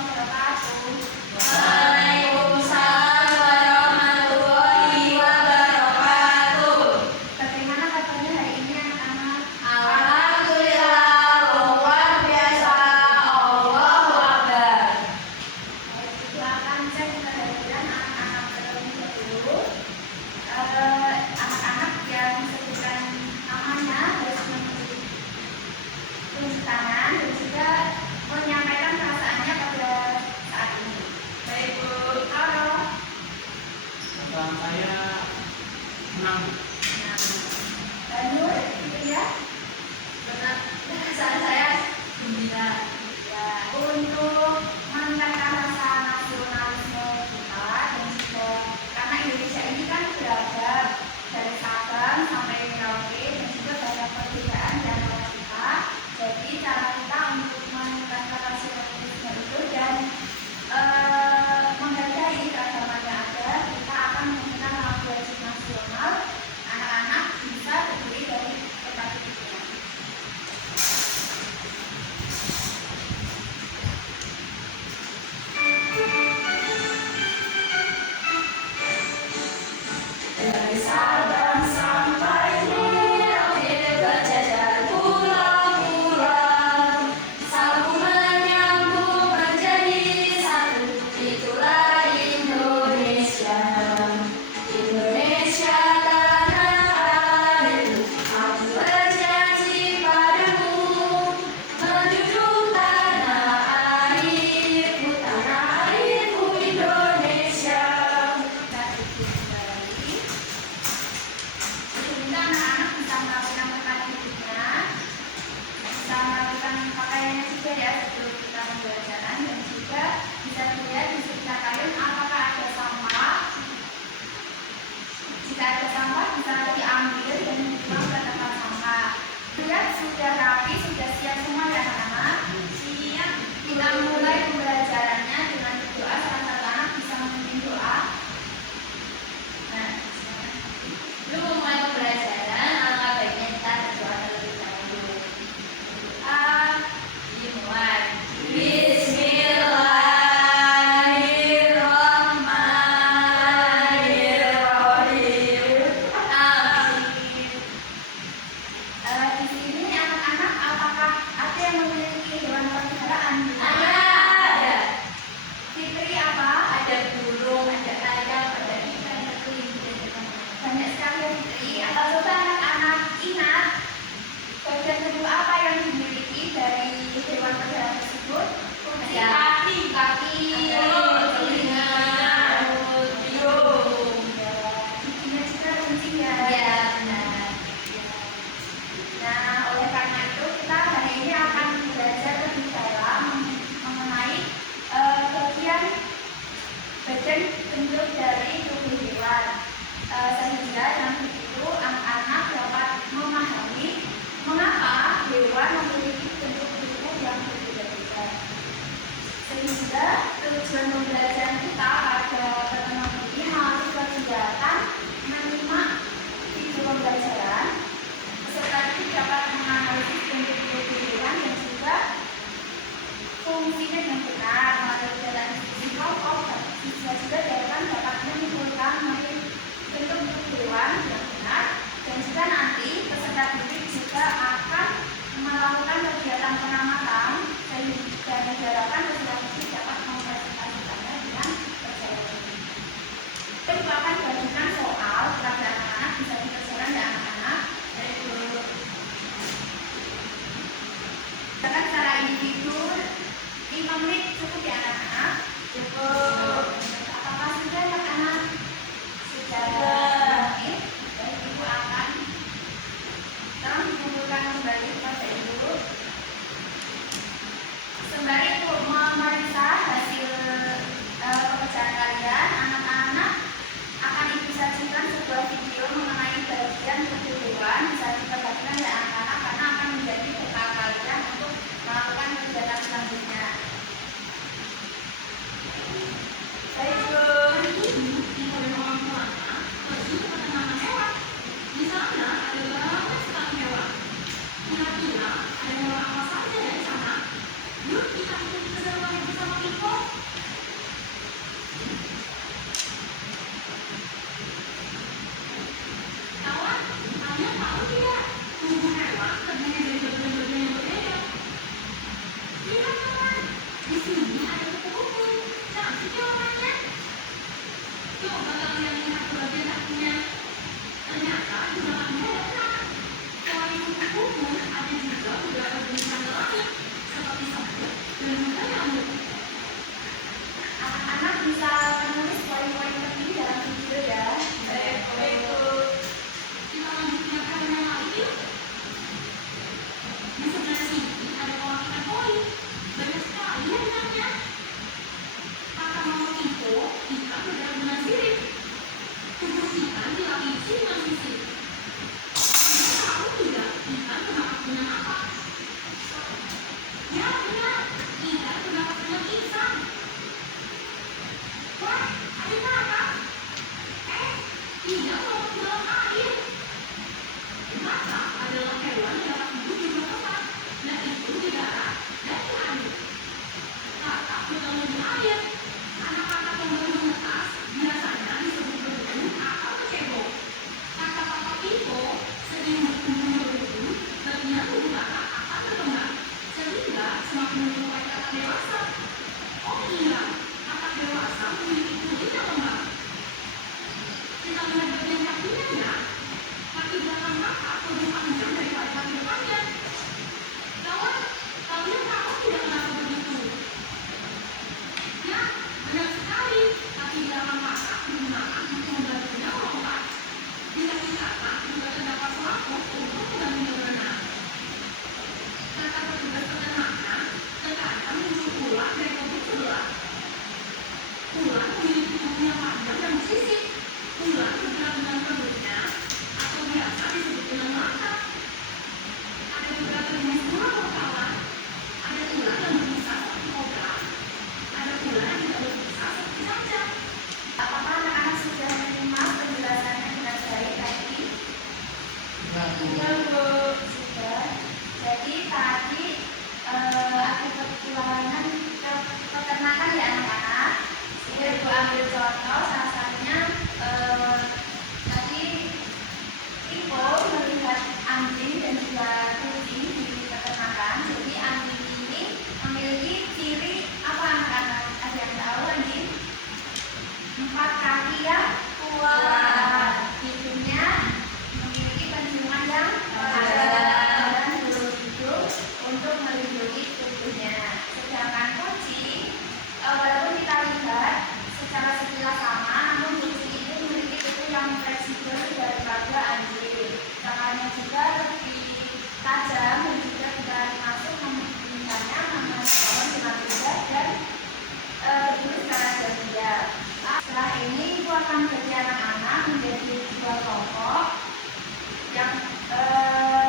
wabarakatuh. Waalaikumsalam warahmatullahi wabarakatuh. Bagaimana kabarnya hari ini anak-anak? Alhamdulillah, luar biasa, Allahu Akbar. Baik, itu akan cek kehadiran anak-anak terlebih dahulu. Anak-anak yang disebutkan namanya harus menunjuk tangan dan juga menyampaikan perasaannya pada saat ini. Baik, Bu. Halo. Perasaan saya senang. Nur, gitu ya. Benar, perasaan saya gembira. Ya, untuk meningkatkan rasa nasionalisme kita dan juga karena Indonesia ini kan beragam dari Sabang sampai Merauke dan juga banyak perbedaan di antara kita. Jadi cara kita untuk meningkatkan nasionalisme itu dan menghargai keragaman yang ada, kita akan menggunakan lagu wajib nasional. Anak-anak bisa terdiri dari berbagai pilihan. Dari Sabang sampai Merauke berjajar pulau-pulau, sambung menyambung menjadi satu. Itulah Indonesia. Indonesia tanah airku, aku berjanji padamu, menjunjung tanah airku Indonesia. Kita ikuti kembali. Sehingga anak-anak bisa melakukan tempat duduknya, bisa melakukan pakaiannya juga ya sebelum kita pembelajaran dan juga bisa dilihat di sekitar kalian apakah ada sampah. Jika ada sampah bisa diambil dan dibuang ke tempat sampah. Lihat sudah rapi, sudah siap semua ya anak-anak. Siap. Kita mulai pembelajarannya dengan berdoa. Salah satu anak bisa memimpin doa. Nah, Sebelum memulai pembelajaran, alangkah baiknya kita berdoa terlebih dahulu. Dimulai. Bismillahirrahmanirrahim. Amin. di sini anak-anak apakah ada yang memiliki hewan peliharaan? Ada. Fitri apa? Ada burung, ada ayam, ada ikan, ada kelinci, ada teman-teman. Banyak sekali ya Fitri. Coba anak-anak ingat bagian kedua apa yang dimiliki dari hewan peliharaan tersebut? Ada kaki, telinga, mulut, hidung. Giginya juga kencing ya. Ya, benar. Nah, oleh karena itu kita hari ini akan belajar lebih dalam mengenai bagian badan bentuk dari tubuh hewan, sehingga nanti itu anak-anak dapat memahami mengapa hewan memiliki bentuk tubuh yang berbeda-beda. Sehingga tujuan pembelajaran kita pada pertemuan ini melalui kegiatan menyimak video pembelajaran peserta didik dapat menganalisis bentuk tubuh hewan dan juga fungsinya dengan benar melalui jalan diskusi kelompok. Siswa juga dapat menyimpulkan mengenai bentuk tubuh hewan yang benar dan juga nanti peserta didik juga akan melakukan kegiatan pengamatan sehingga diharapkan peserta didik dapat mempresentasikannya dengan percaya diri. Kita juga akan bagikan soal kepada anak-anak, bisa dikerjakan ya anak-anak. Bahkan secara individu 5 menit cukup ya anak-anak. Cukup. Apakah sudah anak-anak? Sudah. Oke. Baik, ibu akan sekarang dikumpulkan kembali kepada ibu. Sembari ibu memeriksa hasil pekerjaan kalian, anak-anak akan ibu sajikan sebuah video mengenai bagian tubuh hewan. Bisa diperhatikan ya anak-anak karena akan menjadi bekal kalian untuk melakukan kegiatan selanjutnya. Baik, Bu. ada petualangan peternakan ya anak-anak. Sehingga ibu ambil contoh salah satunya tadi Ibu melihat anjing dan juga kucing di peternakan. Jadi anjing ini memiliki ciri apa anak-anak? Ada yang tahu anjing? 4 kaki yang kuat. Hidungnya memiliki penciuman yang lebar dan bulu hidung untuk melindungi tubuhnya. Sedangkan kucing, walaupun kita lihat secara sekilas sama, namun kucing itu memiliki tubuh yang fleksibel daripada anjing. Tangannya juga lebih tajam dan juga tidak masuk memungkinkannya melawan dengan mudah dan berburu secara diam-diam. Setelah ini ibu akan bagi anak-anak menjadi 2 kelompok yang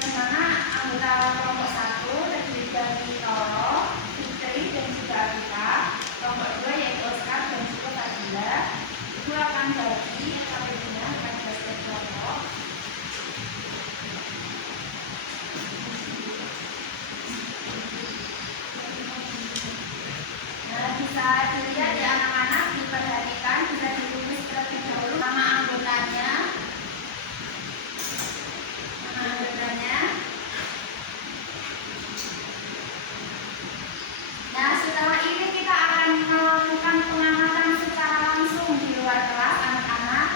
dimana anggota kelompok 1 terdiri dari Toro, Fitri dan juga Alita. Kelompok 2 yaitu Oscar dan juga Fadila. Ibu akan bagi KPD-nya akan bagi kelompok. Bisa dilihat ya anak-anak, diperhatikan, bisa ditulis terlebih dahulu nama anggotanya. Nah, setelah ini kita akan melakukan pengamatan secara langsung di luar kelas anak-anak.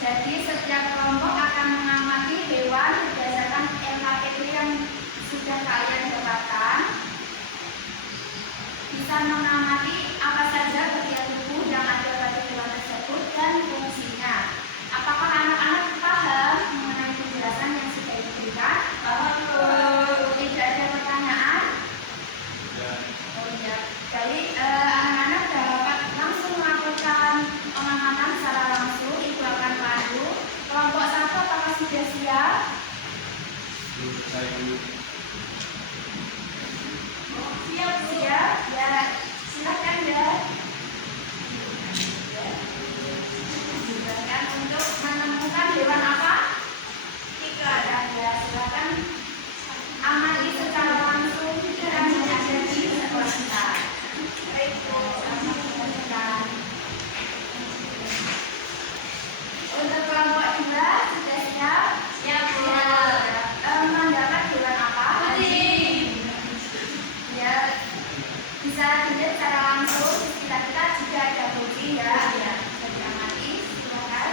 Jadi setiap kelompok akan mengamati hewan berdasarkan LKPD yang sudah kalian dapatkan. Bisa mengamati apa saja bagian tubuh yang ada pada hewan tersebut dan fungsinya. Apakah anak-anak paham mengenai penjelasan yang sudah diberikan? Tidak ada pertanyaan? Oh iya. Jadi anak-anak dapat langsung melakukan pengamatan secara langsung. Ibu akan pandu. Kelompok 1 apakah sudah siap? Siap, ya silakan ya. Silakan untuk menemukan hewan apa? Ikan. Ya, silakan amati secara langsung dan ada di sekolah kita. Baik, untuk kelompok 2 sudah siap? Siap, Bu. Mendapat hewan apa? Ya, bisa dilihat secara langsung di sekitar kita juga ada kucing ya, bisa diamati. Silakan.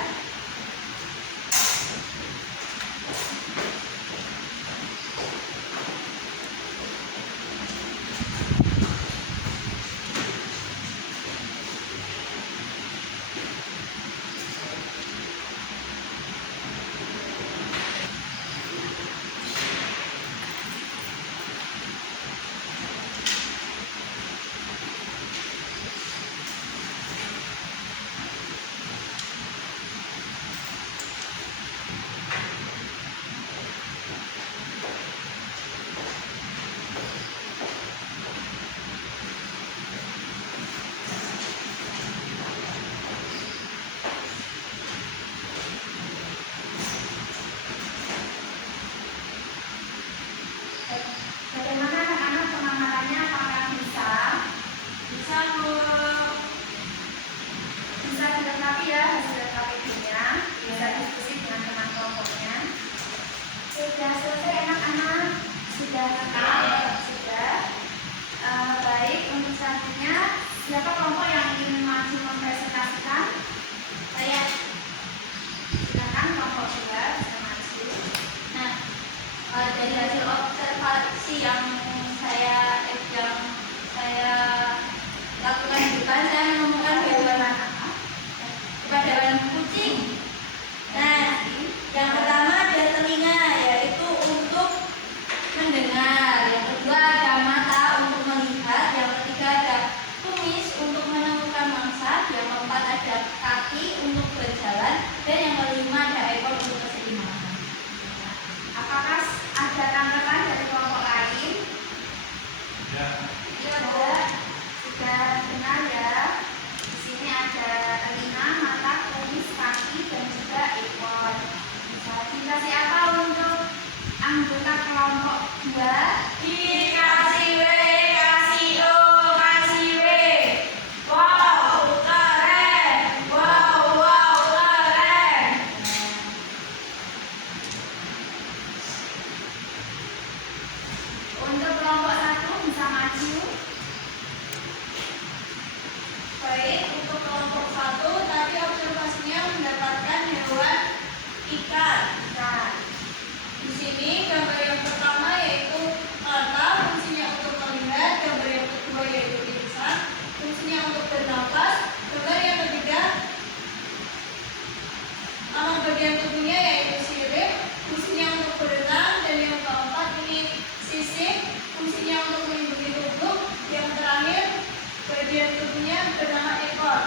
Bagaimana anak-anak pengamatannya? Apakah bisa? Bisa, Bu. Bisa dilengkapi ya hasil KPD-nya, bisa diskusi dengan teman kelompoknya. Sudah selesai anak-anak? Sudah lengkap? Sudah. Baik, untuk selanjutnya siapa kelompok yang ingin maju mempresentasikan? Saya. Silakan kelompok 2 bisa maju. Nah, dari hasil observasi yang saya lakukan di depan, saya menemukan hewan kepada hewan kucing. Nah, yang pertama ada telinga, yaitu untuk mendengar. Yang maju. Baik, untuk kelompok 1 tadi observasinya mendapatkan hewan ikan. Nah, Di sini gambar yang pertama yaitu mata, fungsinya untuk melihat. Gambar yang kedua yaitu pingsan, fungsinya untuk bernafas. Gambar yang ketiga nama bagian tubuhnya yaitu sirip, fungsinya untuk berenang. Dan yang keempat ini sisik, fungsinya untuk melindungi tubuh. Yang terakhir bagian tubuhnya bernama ekor,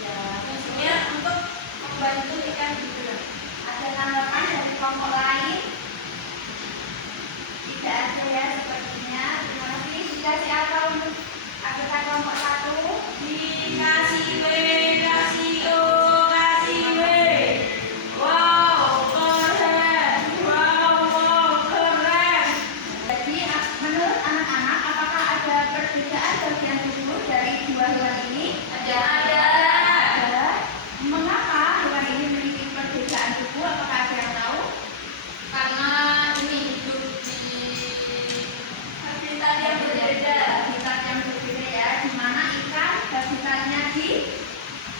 ya, fungsinya untuk membantu ikan bergerak. ada tanggapan dari kelompok lain? Tidak ada ya sepertinya. Terima kasih. Sudah siapa untuk anggota kelompok 1? Dikasih W, kasih O, kasih W. Wow, keren. Wow, keren. Jadi menurut anak-anak apakah ada perbedaan bagian tubuh dari dua hewan ini? Ada. Ada. Mengapa hewan ini memiliki perbedaan tubuh? Apakah ada yang tahu? Karena ini hidup di Habitat yang berbeda. Habitat yang berbeda ya. Di mana ikan habitatnya di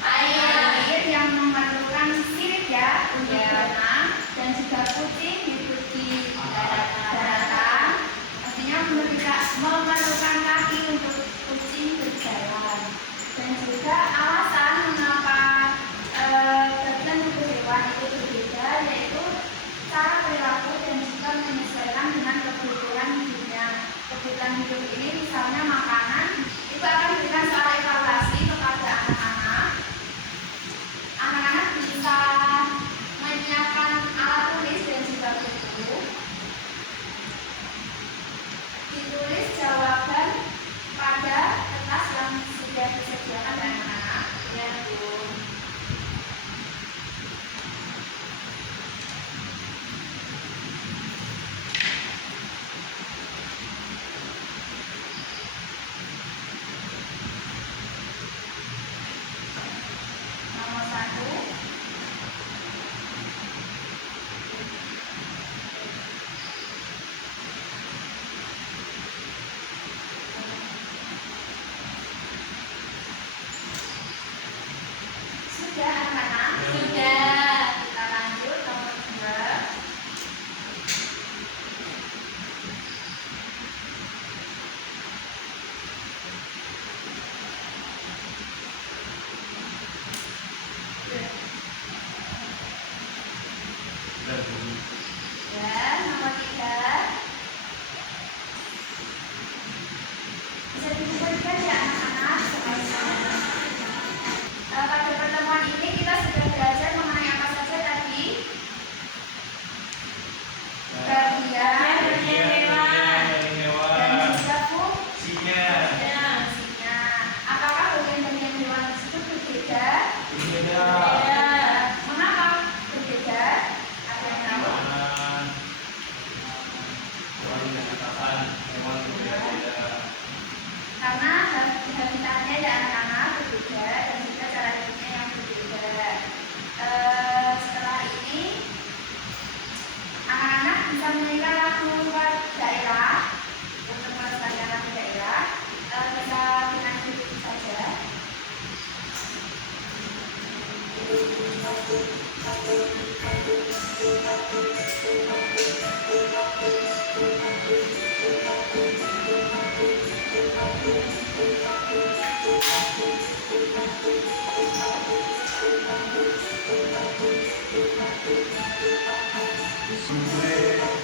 Air. yang memerlukan sirip ya untuk Ya. berenang, dan juga kucing hidup di daratan. Pastinya memerlukan kaki untuk kucing berjalan. Dan juga alasan mengapa bagian tubuh hewan itu berbeda yaitu cara perilaku dan juga menyesuaikan dengan kebutuhan hidupnya. Kebutuhan hidup ini misalnya makanan, itu akan diberikan secara evaluasi kepada anak-anak. Anak-anak bisa menyiapkan alat tulis dan juga buku. Ditulis jawaban pada kertas yang sudah disediakan oleh anak-anak. ya Bu. Nomor 1. Sudah anak-anak? Sudah. Kita lanjut nomor 2. Ya, nomor 3. Bisa dibuka ya anak-anak semuanya. Pada pertemuan ini kita sudah belajar mengenai apa saja tadi? Bagian dan juga fungsinya. Apakah bagian-bagian hewan tersebut berbeda? Mengapa berbeda? Ada yang tahu? Karena habitatnya ya anak-anak berbeda dan juga cara hidupnya yang berbeda. Setelah ini anak-anak bisa menyanyikan lagu daerah untuk melestarikan lagu daerah. Bisa dengan duduk saja.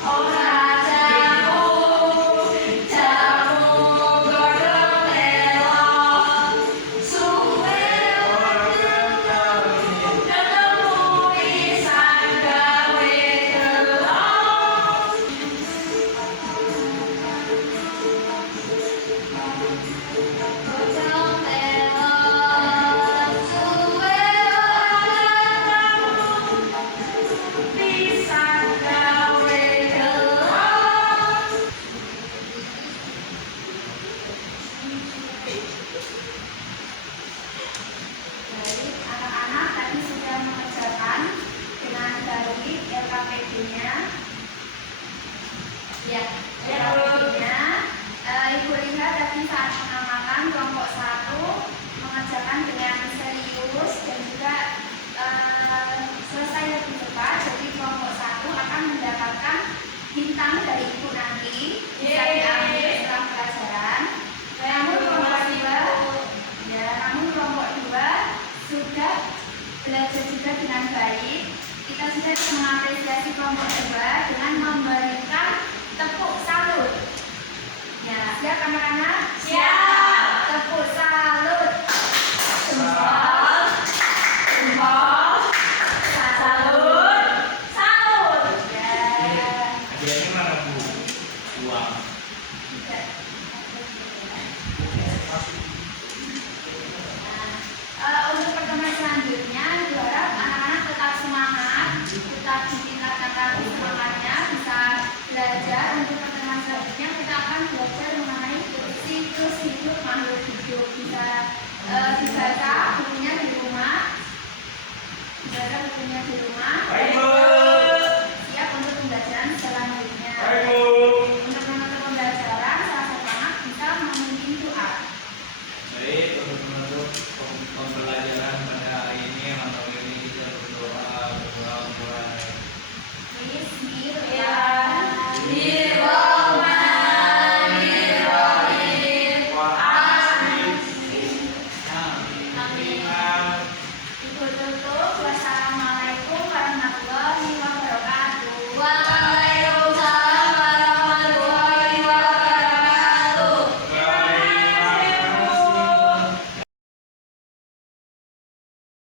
Ora jamu, jamu godhong melon, suwe ketemu pisan gawe delok. Godhong melon, suwe ora ketemu, Pisan gawe delok. Baik, anak-anak tadi sudah mengerjakan dengan baik LKPD-nya. ya. Ya, Bu. LKPD-nya, Ibu lihat anak-anak? Siap. Tepuk salut. Jempol, jempol, salut, salut. Ya. Hadiahnya mana Bu? Uang. Untuk pertemuan selanjutnya, diharap anak-anak tetap semangat, tetap ditingkatkan lagi semangatnya, bisa belajar. Untuk pertemuan selanjutnya kita akan belajar mengenai siklus hidup makhluk hidup. Bisa dibaca bukunya di rumah, dibaca bukunya di rumah. Baik Bu. Siap untuk pembelajaran selanjutnya. Baik Bu.